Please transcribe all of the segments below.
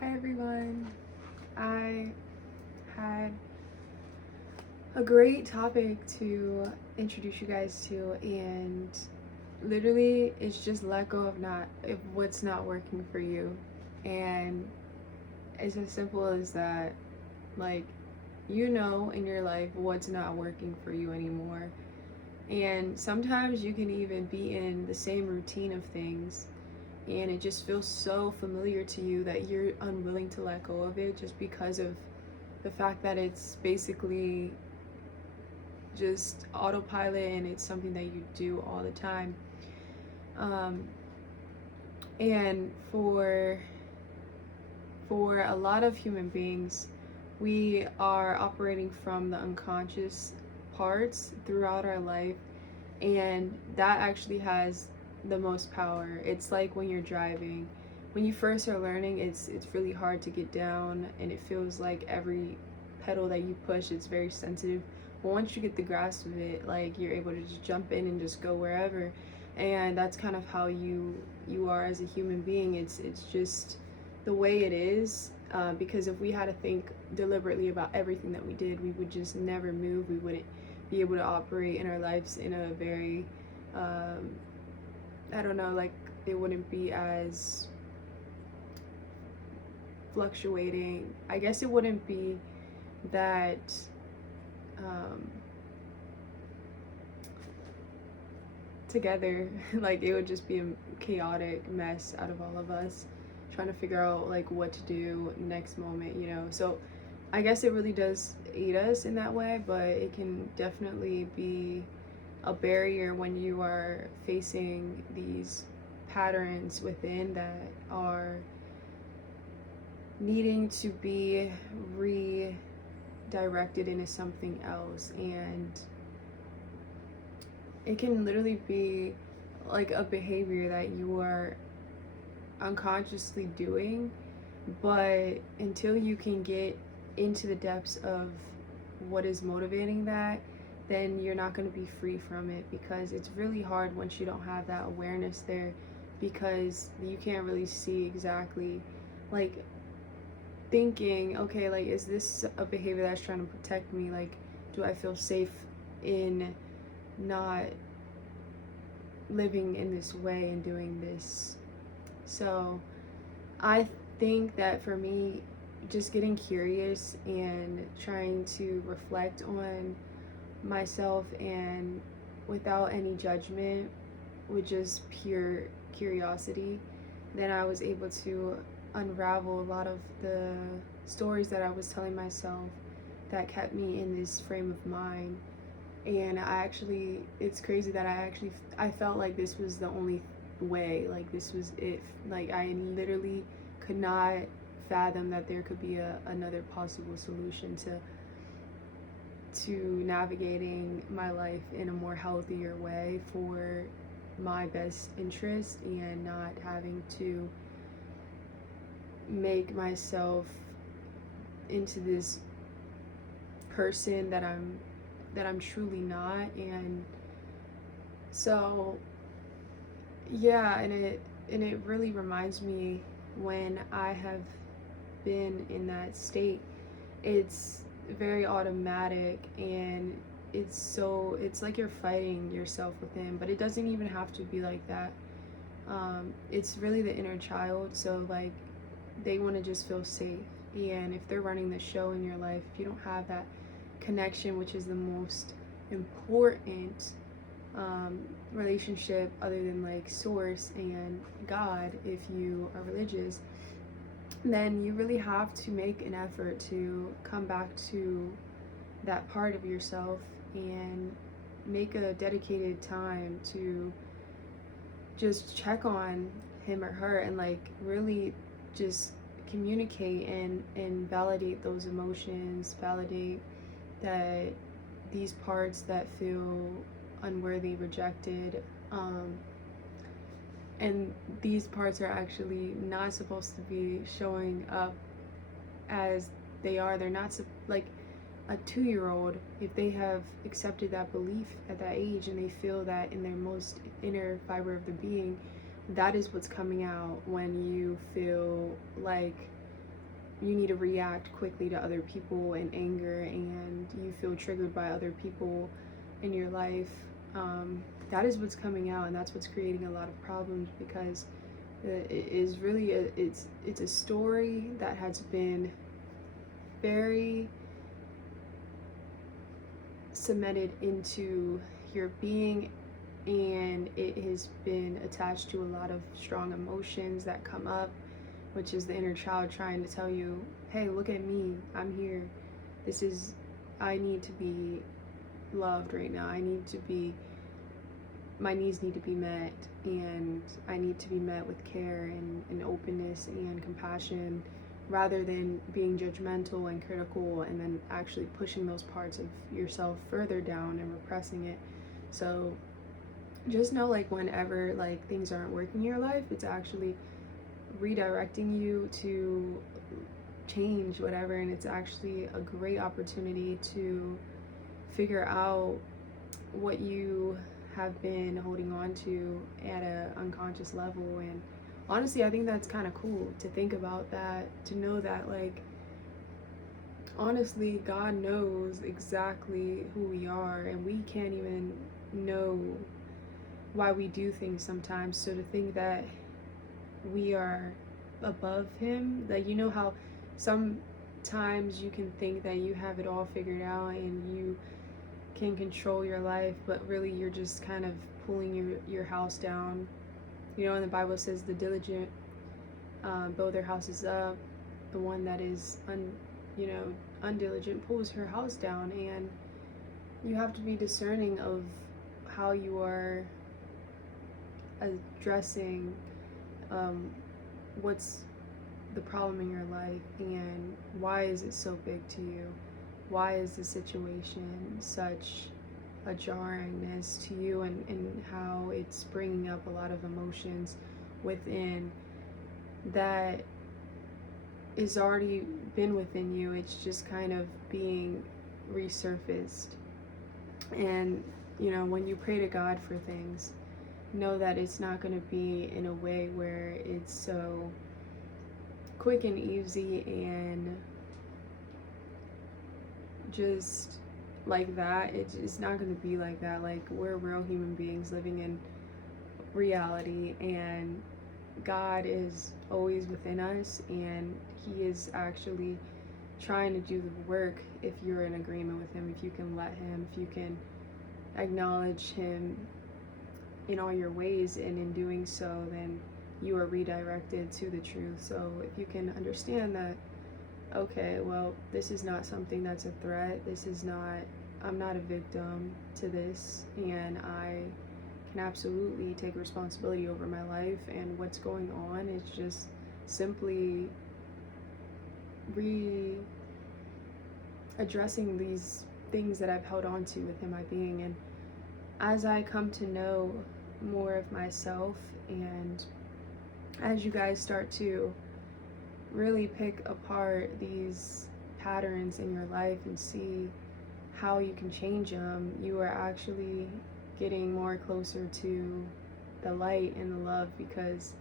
Hi everyone. I had a great topic to introduce you guys to, and literally it's just let go of what's not working for you. And it's as simple as that. Like, in your life what's not working for you anymore. And sometimes you can even be in the same routine of things and it just feels so familiar to you that you're unwilling to let go of it just because of the fact that it's basically just autopilot and it's something that you do all the time. Um, and for a lot of human beings, we are operating from the unconscious parts throughout our life, and that actually has the most power. It's like when you're driving. When you first are learning, it's really hard to get down, and it feels like every pedal that you push, it's very sensitive. But once you get the grasp of it, like, you're able to just jump in and just go wherever. And that's kind of how you are as a human being. It's just the way it is. Because if we had to think deliberately about everything that we did, we would just never move. We wouldn't be able to operate in our lives in a very, I don't know, like, it wouldn't be as fluctuating. I guess it wouldn't be that um, together. Like, it would just be a chaotic mess out of all of us trying to figure out like what to do next moment. So I guess it really does aid us in that way, but it can definitely be a barrier when you are facing these patterns within that are needing to be redirected into something else. And it can literally be like a behavior that you are unconsciously doing, but until you can get into the depths of what is motivating that, then you're not going to be free from it, because it's really hard once you don't have that awareness there, because you can't really see exactly, like, thinking, okay, like, is this a behavior that's trying to protect me? Like, do I feel safe in not living in this way and doing this? So I think that for me, just getting curious and trying to reflect on myself, and without any judgment, with just pure curiosity, then I was able to unravel a lot of the stories that I was telling myself that kept me in this frame of mind. And it's crazy that I felt like this was the only way, like this was it. Like, I literally could not fathom that there could be another possible solution to navigating my life in a more healthier way for my best interest, and not having to make myself into this person that I'm truly not. And so, yeah, and it really reminds me, when I have been in that state, it's very automatic, and it's like you're fighting yourself within, but it doesn't even have to be like that. It's really the inner child. So, like, they want to just feel safe, and if they're running the show in your life, if you don't have that connection, which is the most important relationship other than like source and God, if you are religious, then you really have to make an effort to come back to that part of yourself, and make a dedicated time to just check on him or her, and like really just communicate and validate those emotions, validate that these parts that feel unworthy, rejected, and these parts are actually not supposed to be showing up as they are. They're not like a 2-year-old, if they have accepted that belief at that age, and they feel that in their most inner fiber of the being, that is what's coming out when you feel like you need to react quickly to other people in anger, and you feel triggered by other people in your life, that is what's coming out, and that's what's creating a lot of problems, because it is really it's a story that has been very cemented into your being, and it has been attached to a lot of strong emotions that come up, which is the inner child trying to tell you, hey, look at me, I'm here, I need to be loved right now, my needs need to be met, and I need to be met with care and openness and compassion, rather than being judgmental and critical and then actually pushing those parts of yourself further down and repressing it. So just know, like, whenever like things aren't working in your life, it's actually redirecting you to change whatever, and it's actually a great opportunity to figure out what you have been holding on to at an unconscious level. And honestly, I think that's kind of cool to think about that, to know that, like, honestly, God knows exactly who we are, and we can't even know why we do things sometimes. So to think that we are above him, like, you know how sometimes you can think that you have it all figured out and you can control your life, but really you're just kind of pulling your house down. You know, and the Bible says the diligent build their houses up, the one that is undiligent pulls her house down. And you have to be discerning of how you are addressing what's the problem in your life, and why is it so big to you, why is the situation such a jarringness to you, and how it's bringing up a lot of emotions within that is already been within you. It's just kind of being resurfaced. And you know, when you pray to God for things, know that it's not going to be in a way where it's so quick and easy and just like that. It's not going to be like that. Like, we're real human beings living in reality, and God is always within us, and he is actually trying to do the work if you're in agreement with him, if you can let him, if you can acknowledge him in all your ways, and in doing so, then you are redirected to the truth. So if you can understand that, okay, well, this is not something that's a threat, I'm not a victim to this, and I can absolutely take responsibility over my life, and what's going on is just simply addressing these things that I've held on to within my being. And as I come to know more of myself, and as you guys start to really pick apart these patterns in your life and see how you can change them, you are actually getting more closer to the light and the love, because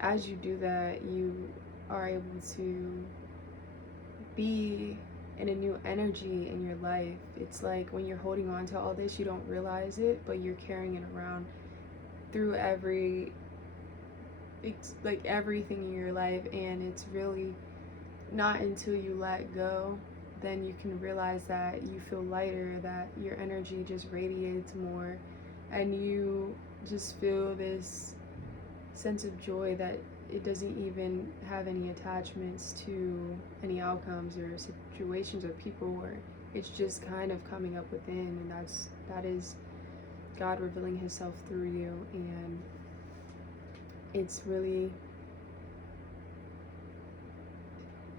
as you do that, you are able to be in a new energy in your life. It's like when you're holding on to all this, you don't realize it, but you're carrying it around through everything in your life. And it's really not until you let go, then you can realize that you feel lighter, that your energy just radiates more, and you just feel this sense of joy that it doesn't even have any attachments to any outcomes or situations or people, or it's just kind of coming up within, and that is God revealing himself through you. And it's really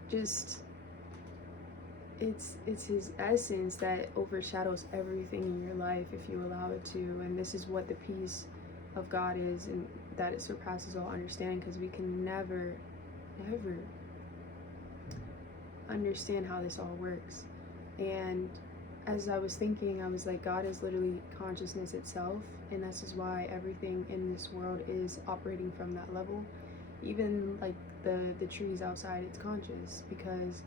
just it's his essence that overshadows everything in your life if you allow it to. And this is what the peace of God is, and that it surpasses all understanding, because we can never understand how this all works. And as I was thinking, I was like, God is literally consciousness itself, and this is why everything in this world is operating from that level. even like the trees outside, it's conscious because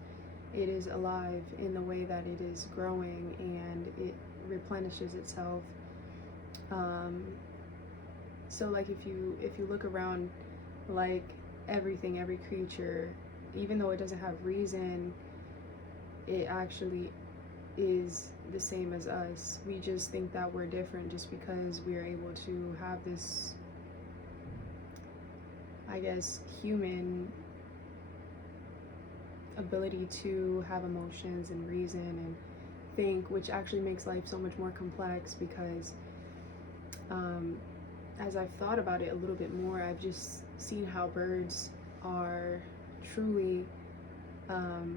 it is alive in the way that it is growing and it replenishes itself. um, so like if you look around, like everything, every creature, even though it doesn't have reason, it actually is the same as us. We just think that we're different just because we're able to have this, I guess, human ability to have emotions and reason and think, which actually makes life so much more complex because as I've thought about it a little bit more, I've just seen how birds are truly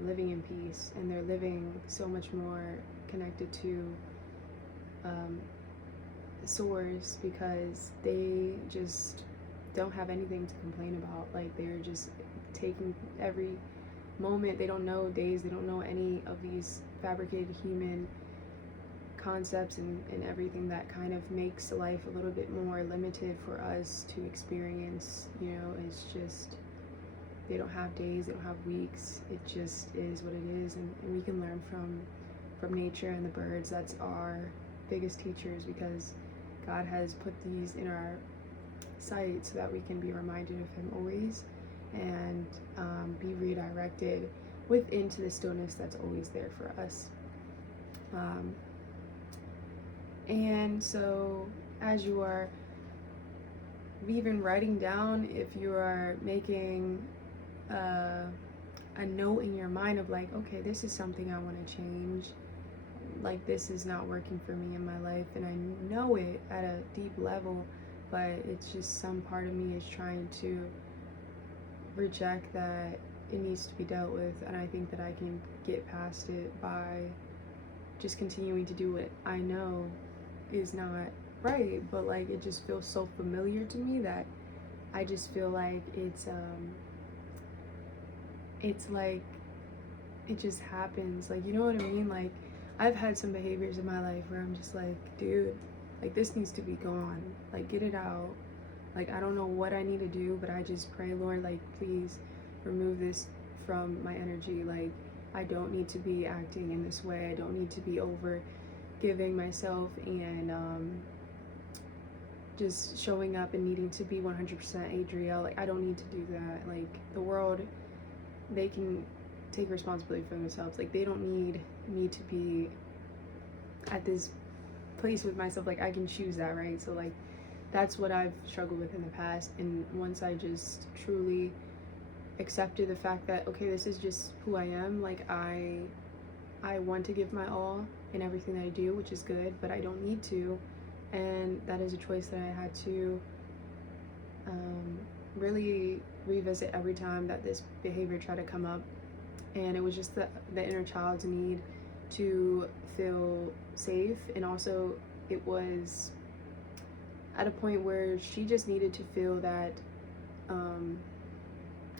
living in peace, and they're living so much more connected to source because they just don't have anything to complain about. Like they're just taking every moment. They don't know days, they don't know any of these fabricated human concepts and everything that kind of makes life a little bit more limited for us to experience. It's just, they don't have days, they don't have weeks. It just is what it is, and we can learn from nature and the birds. That's our biggest teachers because God has put these in our sight so that we can be reminded of him always and be redirected into the stillness that's always there for us. And so as you are even writing down, if you are making a note in your mind of like, okay, this is something I want to change, like this is not working for me in my life, and I know it at a deep level, but it's just some part of me is trying to reject that it needs to be dealt with, and I think that I can get past it by just continuing to do what I know is not right, but like it just feels so familiar to me that I just feel like it's like it just happens. Like, you know what I mean? Like I've had some behaviors in my life where I'm just like, dude, like this needs to be gone. Like get it out. Like I don't know what I need to do, but I just pray, Lord, like please remove this from my energy. Like I don't need to be acting in this way. I don't need to be over giving myself and just showing up and needing to be 100% Adriel. Like I don't need to do that. Like the world, they can take responsibility for themselves. Like they don't need me to be at this place with myself. Like I can choose that, right? So like that's what I've struggled with in the past, and once I just truly accepted the fact that okay, this is just who I am, like I want to give my all in everything that I do, which is good, but I don't need to, and that is a choice that I had to really revisit every time that this behavior tried to come up. And it was just the inner child's need to feel safe, and also it was at a point where she just needed to feel that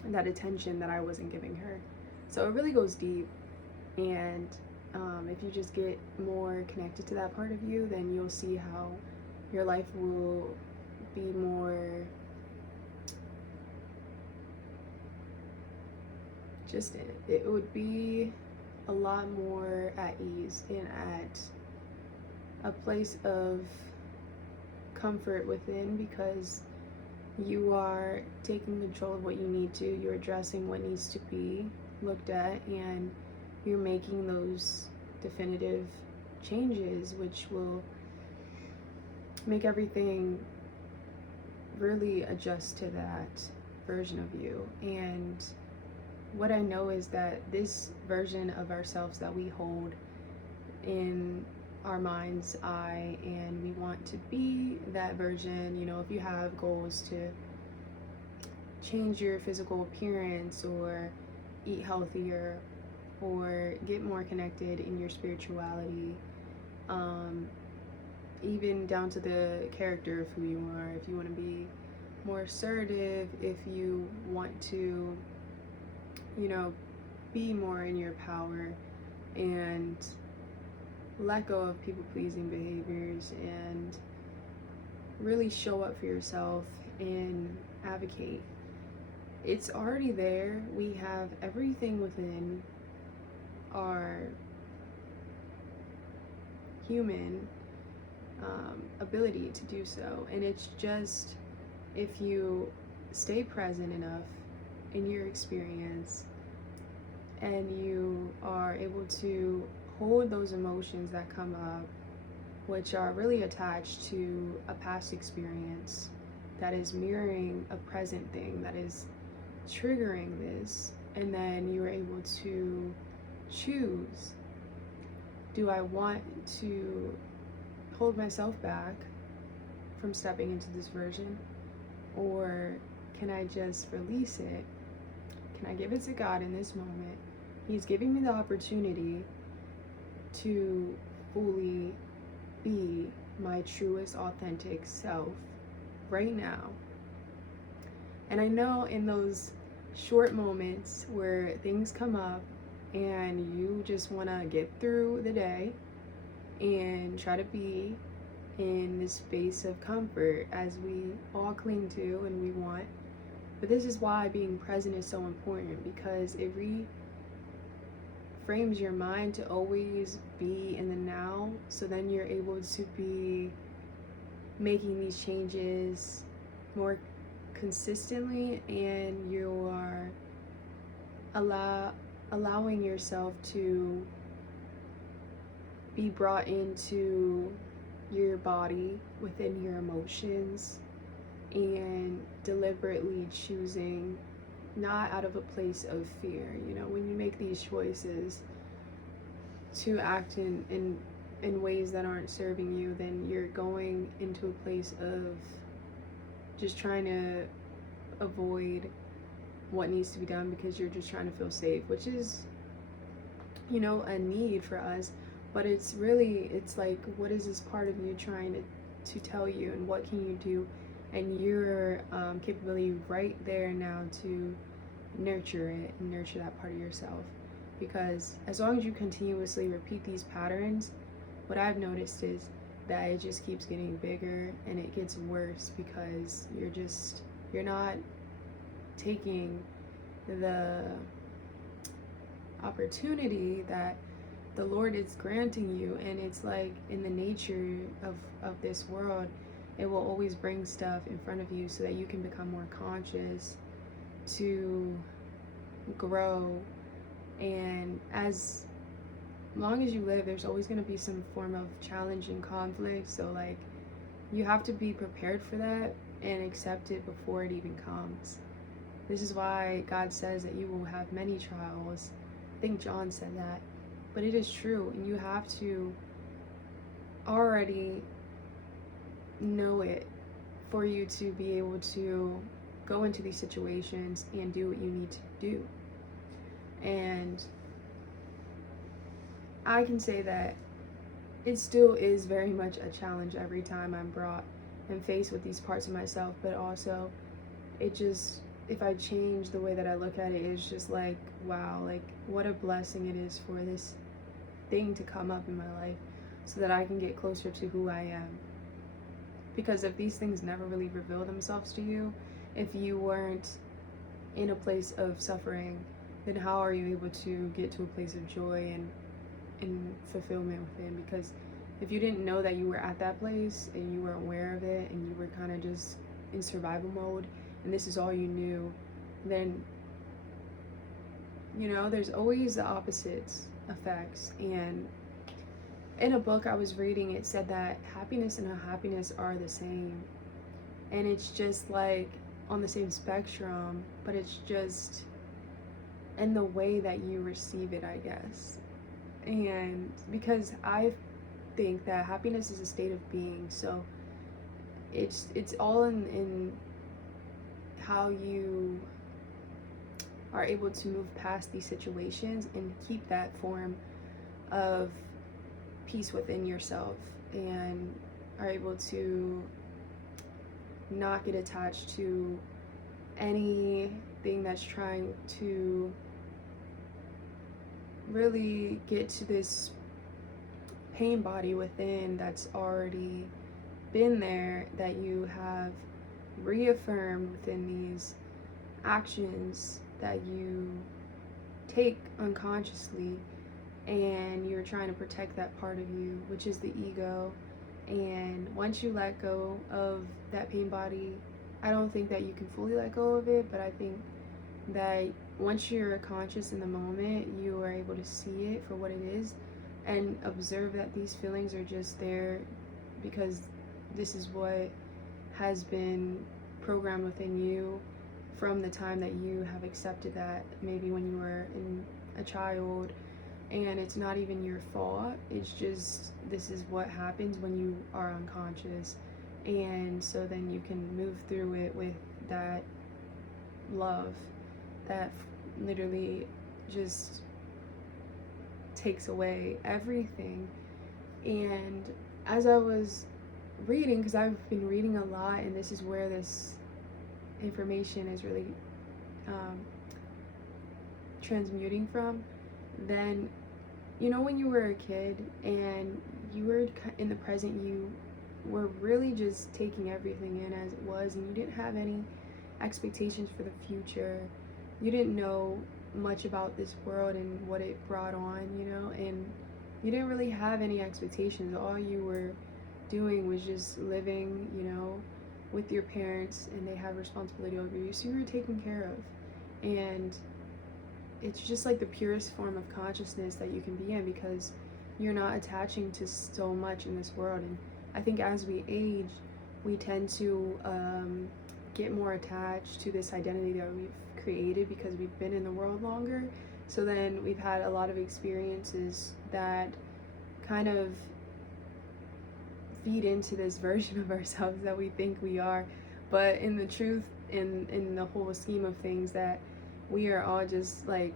that attention that I wasn't giving her. So it really goes deep, and if you just get more connected to that part of you, then you'll see how your life will be more just, it would be a lot more at ease and at a place of comfort within, because you are taking control of what you need to, you're addressing what needs to be looked at, and you're making those definitive changes which will make everything really adjust to that version of you. And what I know is that this version of ourselves that we hold in our mind's eye, and we want to be that version, if you have goals to change your physical appearance or eat healthier or get more connected in your spirituality, even down to the character of who you are, if you want to be more assertive, if you want to be more in your power and let go of people-pleasing behaviors and really show up for yourself and advocate it's already there. We have everything within our human ability to do so. And it's just if you stay present enough in your experience and you are able to hold those emotions that come up, which are really attached to a past experience that is mirroring a present thing that is triggering this, and then you're able to choose, do I want to hold myself back from stepping into this version, or can I just release it? Can I give it to God in this moment? He's giving me the opportunity to fully be my truest authentic self right now. And I know in those short moments where things come up and you just want to get through the day and try to be in this space of comfort as we all cling to and we want. But this is why being present is so important, because it reframes your mind to always be in the now, so then you're able to be making these changes more consistently, and you are allowing yourself to be brought into your body within your emotions, and deliberately choosing not out of a place of fear. You know, when you make these choices to act in ways that aren't serving you, then you're going into a place of just trying to avoid what needs to be done because you're just trying to feel safe, which is, you know, a need for us. But it's really, it's like, what is this part of you trying to tell you, and what can you do? And your capability right there now to nurture it and nurture that part of yourself. Because as long as you continuously repeat these patterns, what I've noticed is that it just keeps getting bigger and it gets worse, because you're not taking the opportunity that the Lord is granting you. And it's like, in the nature of this world, it will always bring stuff in front of you so that you can become more conscious, to grow. And as long as you live, there's always going to be some form of challenge and conflict. So like, you have to be prepared for that and accept it before it even comes. This is why God says that you will have many trials. I think John said that, but it is true, and you have to already know it for you to be able to go into these situations and do what you need to do. And I can say that it still is very much a challenge every time I'm brought and faced with these parts of myself, but also it just, if I change the way that I look at it, it's just like, wow, like what a blessing it is for this thing to come up in my life so that I can get closer to who I am. Because if these things never really reveal themselves to you, if you weren't in a place of suffering, then how are you able to get to a place of joy and fulfillment within? Because if you didn't know that you were at that place and you were aware of it and you were kind of just in survival mode and this is all you knew, then, you know, there's always the opposites effects. And in a book I was reading, it said that happiness and unhappiness are the same. And it's just like on the same spectrum, but it's just in the way that you receive it, I guess. And because I think that happiness is a state of being, so it's all in how you are able to move past these situations and keep that form of peace within yourself, and are able to not get attached to anything that's trying to really get to this pain body within that's already been there, that you have reaffirmed within these actions that you take unconsciously, and you're trying to protect that part of you, which is the ego. And once you let go of that pain body, I don't think that you can fully let go of it, but I think that once you're conscious in the moment, you are able to see it for what it is and observe that these feelings are just there because this is what has been programmed within you from the time that you have accepted that, maybe when you were a child, and it's not even your fault. It's just, this is what happens when you are unconscious. And so then you can move through it with that love that literally just takes away everything. And as I was reading, because I've been reading a lot, and this is where this information is really transmuting from, then when you were a kid and you were in the present, you were really just taking everything in as it was, and you didn't have any expectations for the future. You didn't know much about this world and what it brought on, and you didn't really have any expectations. All you were doing was just living, with your parents, and they have responsibility over you, so you were taken care of. And it's just like the purest form of consciousness that you can be in, because you're not attaching to so much in this world. And I think as we age, we tend to get more attached to this identity that we've created because we've been in the world longer. So then we've had a lot of experiences that kind of feed into this version of ourselves that we think we are. But in the truth, in the whole scheme of things, that we are all just like,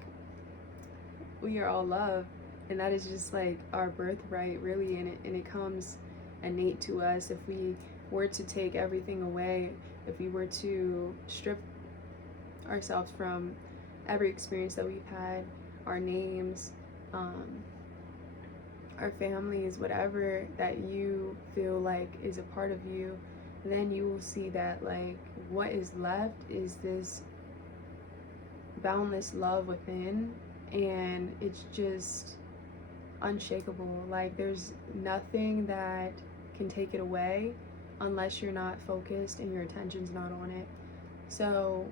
we are all love, and that is just like our birthright, really. And it comes innate to us. If we were to take everything away, if we were to strip ourselves from every experience that we've had, our names, our families, whatever that you feel like is a part of you, then you will see that like what is left is this boundless love within, and it's just unshakable. Like there's nothing that can take it away unless you're not focused and your attention's not on it. So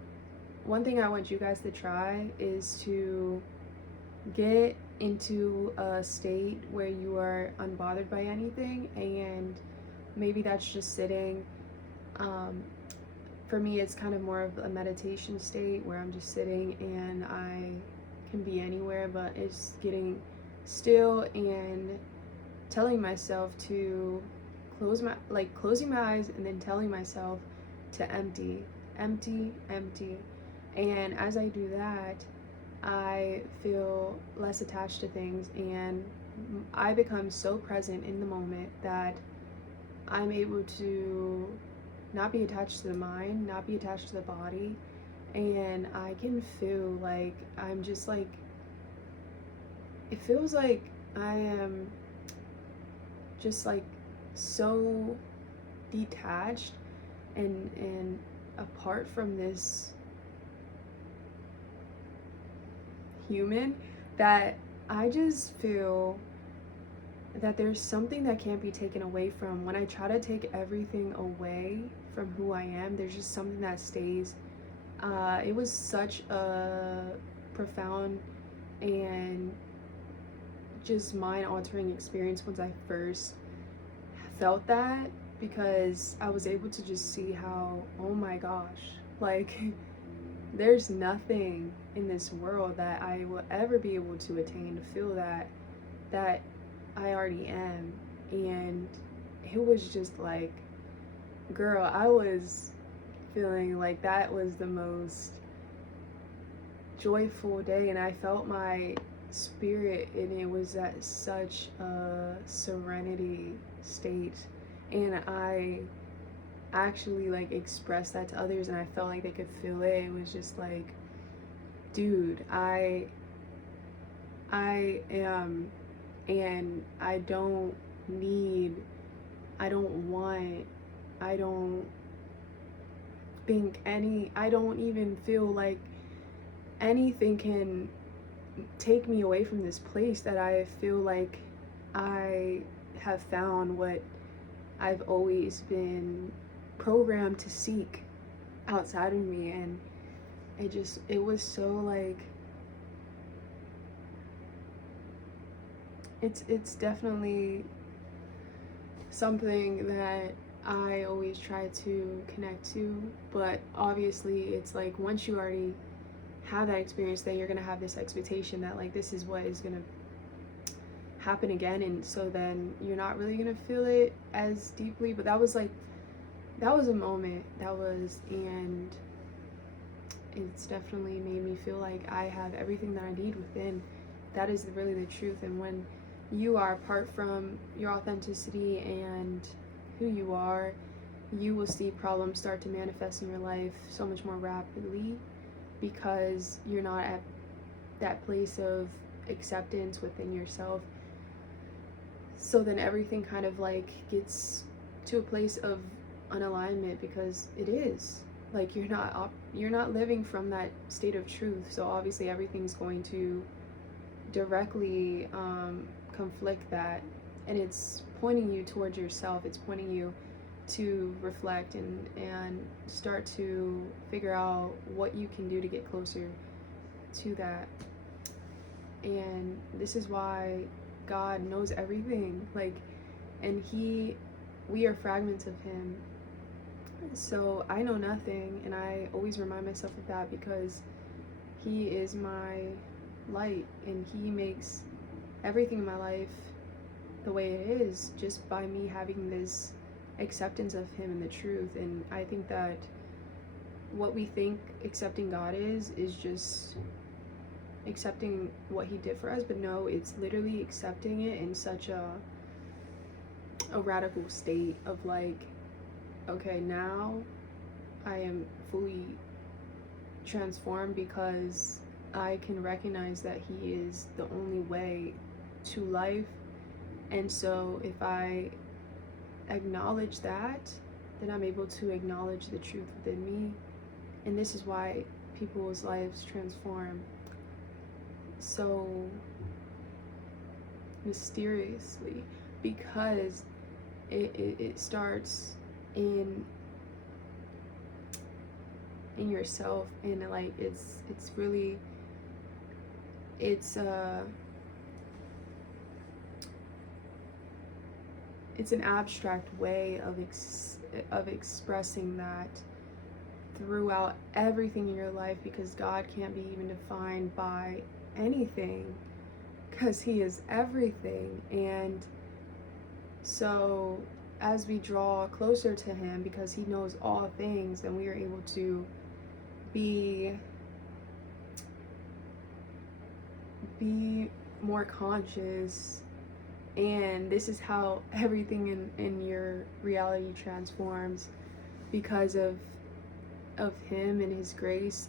one thing I want you guys to try is to get into a state where you are unbothered by anything, and maybe that's just sitting. For me, it's kind of more of a meditation state where I'm just sitting and I can be anywhere, but it's getting still and telling myself to closing my eyes, and then telling myself to empty. And as I do that, I feel less attached to things, and I become so present in the moment that I'm able to not be attached to the mind, not be attached to the body, and I can feel like I'm just like, it feels like I am just like so detached and apart from this human, that I just feel that there's something that can't be taken away from. When I try to take everything away from who I am, there's just something that stays. It was such a profound and just mind-altering experience once I first felt that, because I was able to just see how, oh my gosh, like there's nothing in this world that I will ever be able to attain to feel that I already am. And it was just like, girl, I was feeling like that was the most joyful day, and I felt my spirit, and it was at such a serenity state. And I actually like expressed that to others, and I felt like they could feel it. It was just like, dude, I am, and I don't need, I don't want, I don't think I don't even feel like anything can take me away from this place that I feel like I have found what I've always been programmed to seek outside of me. And it was so like, it's definitely something that I always try to connect to, but obviously it's like once you already have that experience, then you're gonna have this expectation that like this is what is gonna happen again, and so then you're not really gonna feel it as deeply. But that was a moment and it's definitely made me feel like I have everything that I need within. That is really the truth. And when you are apart from your authenticity and who you are, you will see problems start to manifest in your life so much more rapidly, because you're not at that place of acceptance within yourself. So then everything kind of like gets to a place of unalignment, because it is like you're not living from that state of truth. So obviously everything's going to directly conflict that, and it's pointing you towards yourself. It's pointing you to reflect and start to figure out what you can do to get closer to that. And this is why God knows everything, like, and we are fragments of him. So I know nothing, and I always remind myself of that, because he is my light, and he makes everything in my life the way it is just by me having this acceptance of him and the truth. And I think that what we think accepting God is just accepting what he did for us, but no, it's literally accepting it in such a radical state of like, okay, now I am fully transformed because I can recognize that he is the only way to life. And so if I acknowledge that, then I'm able to acknowledge the truth within me. And this is why people's lives transform so mysteriously, because it starts in yourself. And like it's really it's an abstract way of expressing that throughout everything in your life, because God can't be even defined by anything, because he is everything. And so as we draw closer to him, because he knows all things, then we are able to be more conscious. And this is how everything in your reality transforms, because of him and his grace.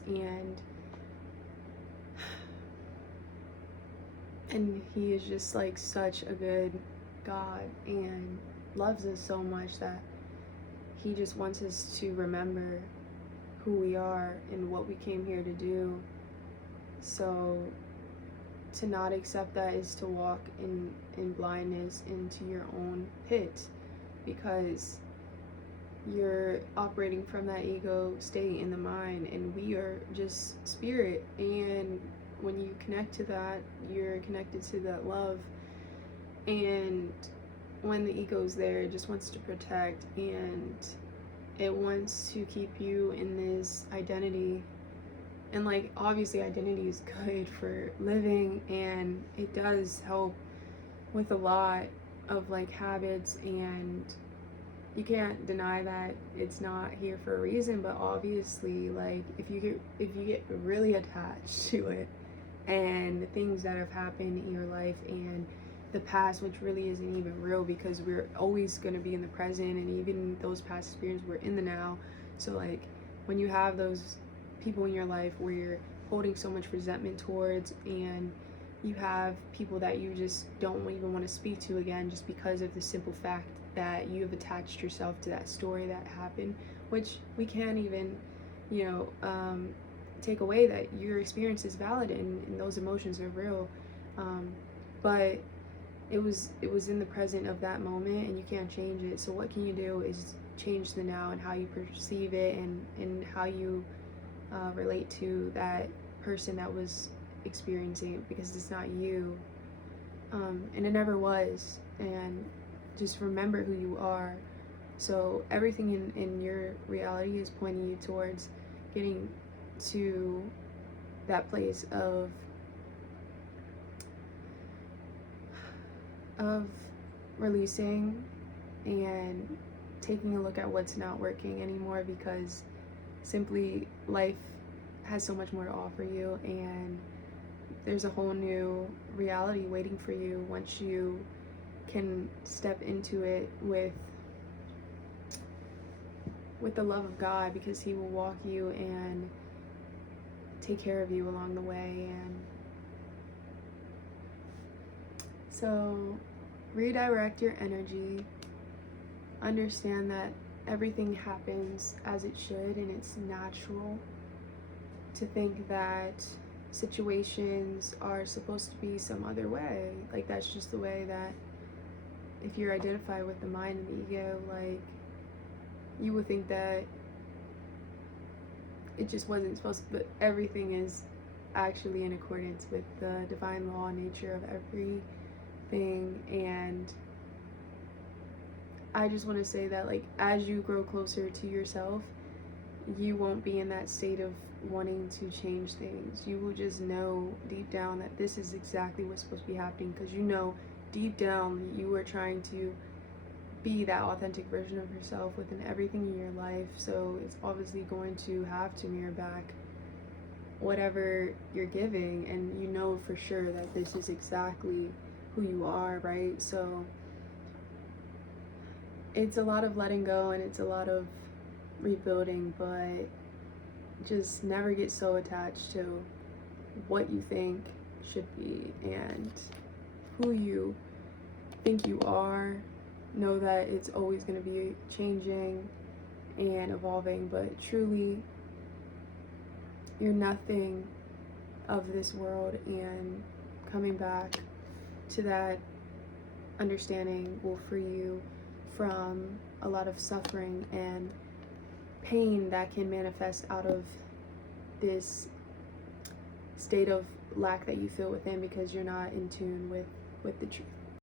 And he is just like such a good God, and loves us so much that he just wants us to remember who we are and what we came here to do. So to not accept that is to walk in blindness into your own pit, because you're operating from that ego state in the mind, and we are just spirit. And when you connect to that, you're connected to that love. And when the ego's there, it just wants to protect, and it wants to keep you in this identity. And like obviously identity is good for living, and it does help with a lot of like habits, and you can't deny that it's not here for a reason. But obviously, like if you get really attached to it, and the things that have happened in your life and the past, which really isn't even real, because we're always going to be in the present, and even those past experiences, we're in the now. So like when you have those people in your life where you're holding so much resentment towards, and you have people that you just don't even want to speak to again, just because of the simple fact that you have attached yourself to that story that happened, which we can't even, you know, take away that your experience is valid and those emotions are real. But it was in the present of that moment, and you can't change it. So what can you do is change the now and how you perceive it, and how you relate to that person that was experiencing it, because it's not you, and it never was. And just remember who you are. So everything in your reality is pointing you towards getting to that place of releasing and taking a look at what's not working anymore, because simply life has so much more to offer you, and there's a whole new reality waiting for you once you can step into it with the love of God, because He will walk you and take care of you along the way. And so redirect your energy. Understand that everything happens as it should, and it's natural to think that situations are supposed to be some other way. Like, that's just the way that, if you're identified with the mind and the ego, like, you would think that it just wasn't supposed to, but everything is actually in accordance with the divine law and nature of everything. And I just want to say that, like, as you grow closer to yourself, you won't be in that state of wanting to change things. You will just know deep down that this is exactly what's supposed to be happening, because you know deep down you are trying to be that authentic version of yourself within everything in your life. So it's obviously going to have to mirror back whatever you're giving, and you know for sure that this is exactly who you are, right? So it's a lot of letting go, and it's a lot of rebuilding, but just never get so attached to what you think should be and who you think you are. Know that it's always going to be changing and evolving, but truly, you're nothing of this world, and coming back to that understanding will free you from a lot of suffering and pain that can manifest out of this state of lack that you feel within, because you're not in tune with the truth.